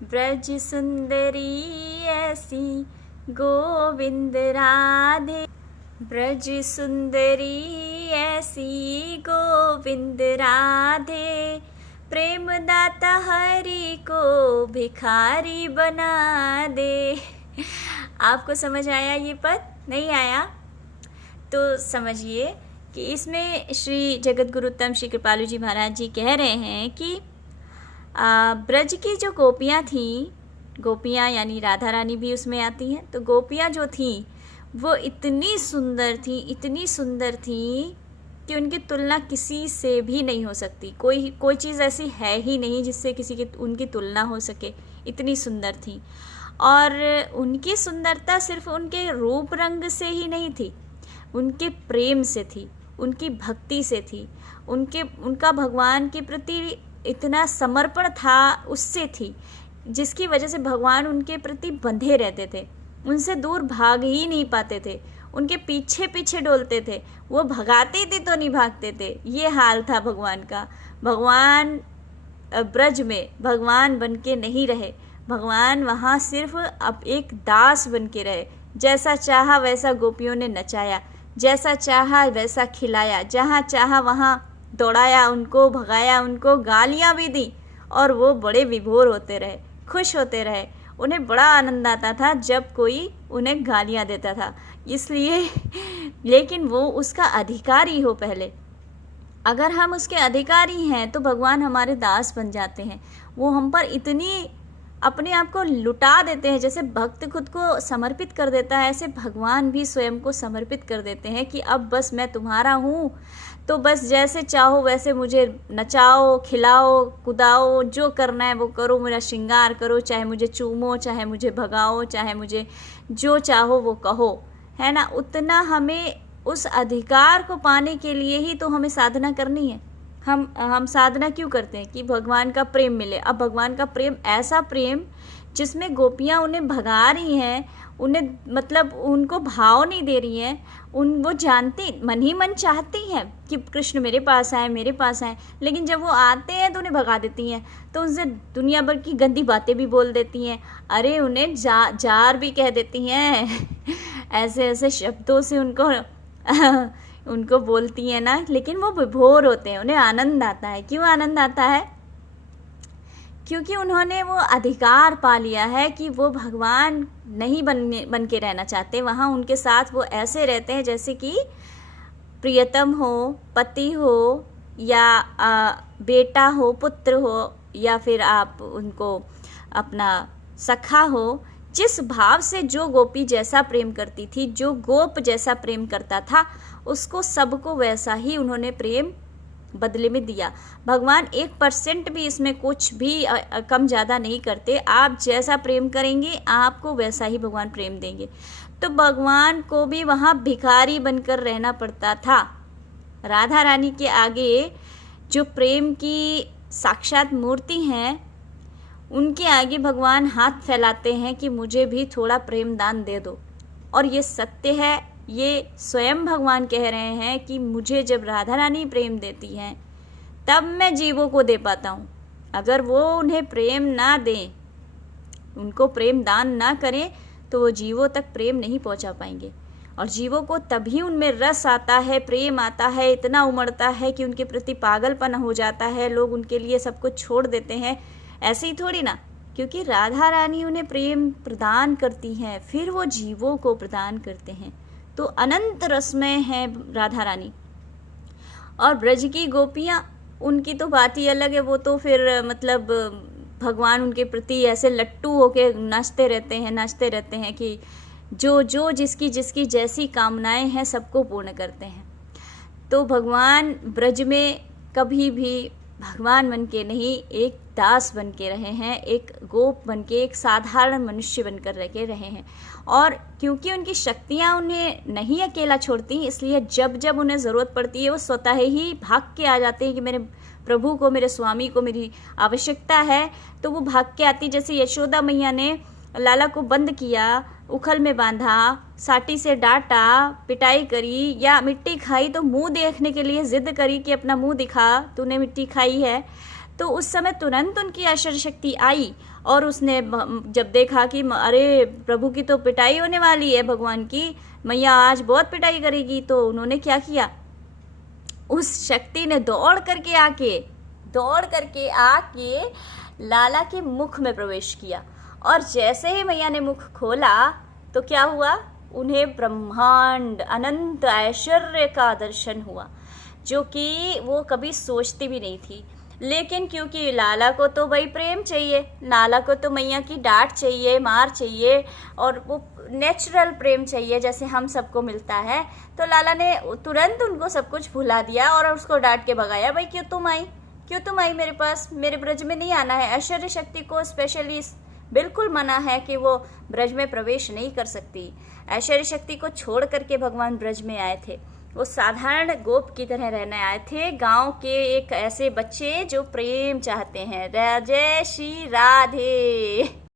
ब्रज सुंदरी ऐसी गोविंद राधे। ब्रज सुंदरी ऐसी गोविंद राधे, प्रेम दाता हरि को भिखारी बना दे। आपको समझ आया ये पद? नहीं आया तो समझिए कि इसमें श्री जगतगुरु उत्तम श्री कृपालु जी महाराज जी कह रहे हैं कि ब्रज की जो गोपियाँ थीं, गोपियाँ यानी राधा रानी भी उसमें आती हैं, तो गोपियाँ जो थीं वो इतनी सुंदर थीं, इतनी सुंदर थीं कि उनकी तुलना किसी से भी नहीं हो सकती। कोई चीज़ ऐसी है ही नहीं जिससे किसी की उनकी तुलना हो सके, इतनी सुंदर थी। और उनकी सुंदरता सिर्फ उनके रूप रंग से ही नहीं थी, उनके प्रेम से थी, उनकी भक्ति से थी, उनका भगवान के प्रति इतना समर्पण था, उससे थी, जिसकी वजह से भगवान उनके प्रति बंधे रहते थे, उनसे दूर भाग ही नहीं पाते थे, उनके पीछे पीछे डोलते थे, वो भगाते थे तो नहीं भागते थे। ये हाल था भगवान का। भगवान ब्रज में भगवान बन के नहीं रहे, भगवान वहाँ सिर्फ अब एक दास बन के रहे। जैसा चाहा वैसा गोपियों ने नचाया, जैसा चाहा वैसा खिलाया, जहाँ चाहा वहाँ दौड़ाया, उनको भगाया, उनको गालियाँ भी दी, और वो बड़े विभोर होते रहे, खुश होते रहे। उन्हें बड़ा आनंद आता था जब कोई उन्हें गालियाँ देता था, इसलिए लेकिन वो उसका अधिकारी हो पहले। अगर हम उसके अधिकारी हैं तो भगवान हमारे दास बन जाते हैं। वो हम पर इतनी अपने आप को लुटा देते हैं, जैसे भक्त खुद को समर्पित कर देता है, ऐसे भगवान भी स्वयं को समर्पित कर देते हैं कि अब बस मैं तुम्हारा हूँ, तो बस जैसे चाहो वैसे मुझे नचाओ, खिलाओ, कुदाओ, जो करना है वो करो, मेरा श्रृंगार करो, चाहे मुझे चूमो, चाहे मुझे भगाओ, चाहे मुझे जो चाहो वो कहो, है ना। उतना हमें उस अधिकार को पाने के लिए ही तो हमें साधना करनी है। हम साधना क्यों करते हैं? कि भगवान का प्रेम मिले। अब भगवान का प्रेम, ऐसा प्रेम जिसमें गोपियाँ उन्हें भगा रही हैं, उन्हें मतलब उनको भाव नहीं दे रही हैं, वो जानती, मन ही मन चाहती हैं कि कृष्ण मेरे पास आए, मेरे पास आए, लेकिन जब वो आते हैं तो उन्हें भगा देती हैं, तो उनसे दुनिया भर की गंदी बातें भी बोल देती हैं। अरे उन्हें जार भी कह देती हैं ऐसे ऐसे शब्दों से उनको बोलती हैं ना, लेकिन वो विभोर होते हैं, उन्हें आनंद आता है। क्यों आनंद आता है? क्योंकि उन्होंने वो अधिकार पा लिया है कि वो भगवान नहीं बन के रहना चाहते। वहाँ उनके साथ वो ऐसे रहते हैं जैसे कि प्रियतम हो, पति हो, या बेटा हो, पुत्र हो, या फिर आप उनको अपना सखा हो। जिस भाव से जो गोपी जैसा प्रेम करती थी, जो गोप जैसा प्रेम करता था, उसको सबको वैसा ही उन्होंने प्रेम बदले में दिया। भगवान 1% भी इसमें कुछ भी कम ज़्यादा नहीं करते। आप जैसा प्रेम करेंगे आपको वैसा ही भगवान प्रेम देंगे। तो भगवान को भी वहाँ भिखारी बनकर रहना पड़ता था। राधा रानी के आगे जो प्रेम की साक्षात मूर्ति हैं, उनके आगे भगवान हाथ फैलाते हैं कि मुझे भी थोड़ा प्रेम दान दे दो। और ये सत्य है, ये स्वयं भगवान कह रहे हैं कि मुझे जब राधा रानी प्रेम देती हैं तब मैं जीवों को दे पाता हूँ। अगर वो उन्हें प्रेम ना दें, उनको प्रेम दान ना करें, तो वो जीवों तक प्रेम नहीं पहुँचा पाएंगे। और जीवों को तभी उनमें रस आता है, प्रेम आता है, इतना उमड़ता है कि उनके प्रति पागलपन हो जाता है, लोग उनके लिए सब कुछ छोड़ देते हैं। ऐसे ही थोड़ी ना, क्योंकि राधा रानी उन्हें प्रेम प्रदान करती हैं, फिर वो जीवों को प्रदान करते हैं। तो अनंत रसमय है राधा रानी। और ब्रज की गोपियाँ, उनकी तो बात ही अलग है। वो तो फिर मतलब भगवान उनके प्रति ऐसे लट्टू होके नाचते रहते हैं कि जो जिसकी जैसी कामनाएं हैं सबको पूर्ण करते हैं। तो भगवान ब्रज में कभी भी भगवान बन के नहीं, एक दास बन के रहे हैं, एक गोप बन के, एक साधारण मनुष्य बनकर रहे हैं। और क्योंकि उनकी शक्तियाँ उन्हें नहीं अकेला छोड़ती, इसलिए जब जब उन्हें ज़रूरत पड़ती है वो स्वतः ही भाग के आ जाते हैं कि मेरे प्रभु को, मेरे स्वामी को मेरी आवश्यकता है, तो वो भाग के आती। जैसे यशोदा मैया ने लाला को बंद किया, उखल में बांधा, साटी से डांटा, पिटाई करी, या मिट्टी खाई तो मुंह देखने के लिए जिद करी कि अपना मुंह दिखा, तूने मिट्टी खाई है, तो उस समय तुरंत उनकी ऐश्वर्य शक्ति आई और उसने जब देखा कि अरे प्रभु की तो पिटाई होने वाली है, भगवान की मैया आज बहुत पिटाई करेगी, तो उन्होंने क्या किया, उस शक्ति ने दौड़ करके आके लाला के मुख में प्रवेश किया। और जैसे ही मैया ने मुख खोला तो क्या हुआ, उन्हें ब्रह्मांड अनंत ऐश्वर्य का दर्शन हुआ, जो कि वो कभी सोचती भी नहीं थी। लेकिन क्योंकि लाला को तो भाई प्रेम चाहिए, लाला को तो मैया की डांट चाहिए, मार चाहिए, और वो नेचुरल प्रेम चाहिए जैसे हम सबको मिलता है, तो लाला ने तुरंत उनको सब कुछ भुला दिया और उसको डांट के भगाया, भाई क्यों तुम आई मेरे पास, मेरे ब्रज में नहीं आना है। ऐश्वर्य शक्ति को स्पेशली बिल्कुल मना है कि वो ब्रज में प्रवेश नहीं कर सकती। ऐश्वर्य शक्ति को छोड़ करके भगवान ब्रज में आए थे, वो साधारण गोप की तरह रहने आए थे, गांव के एक ऐसे बच्चे जो प्रेम चाहते हैं। जय श्री राधे।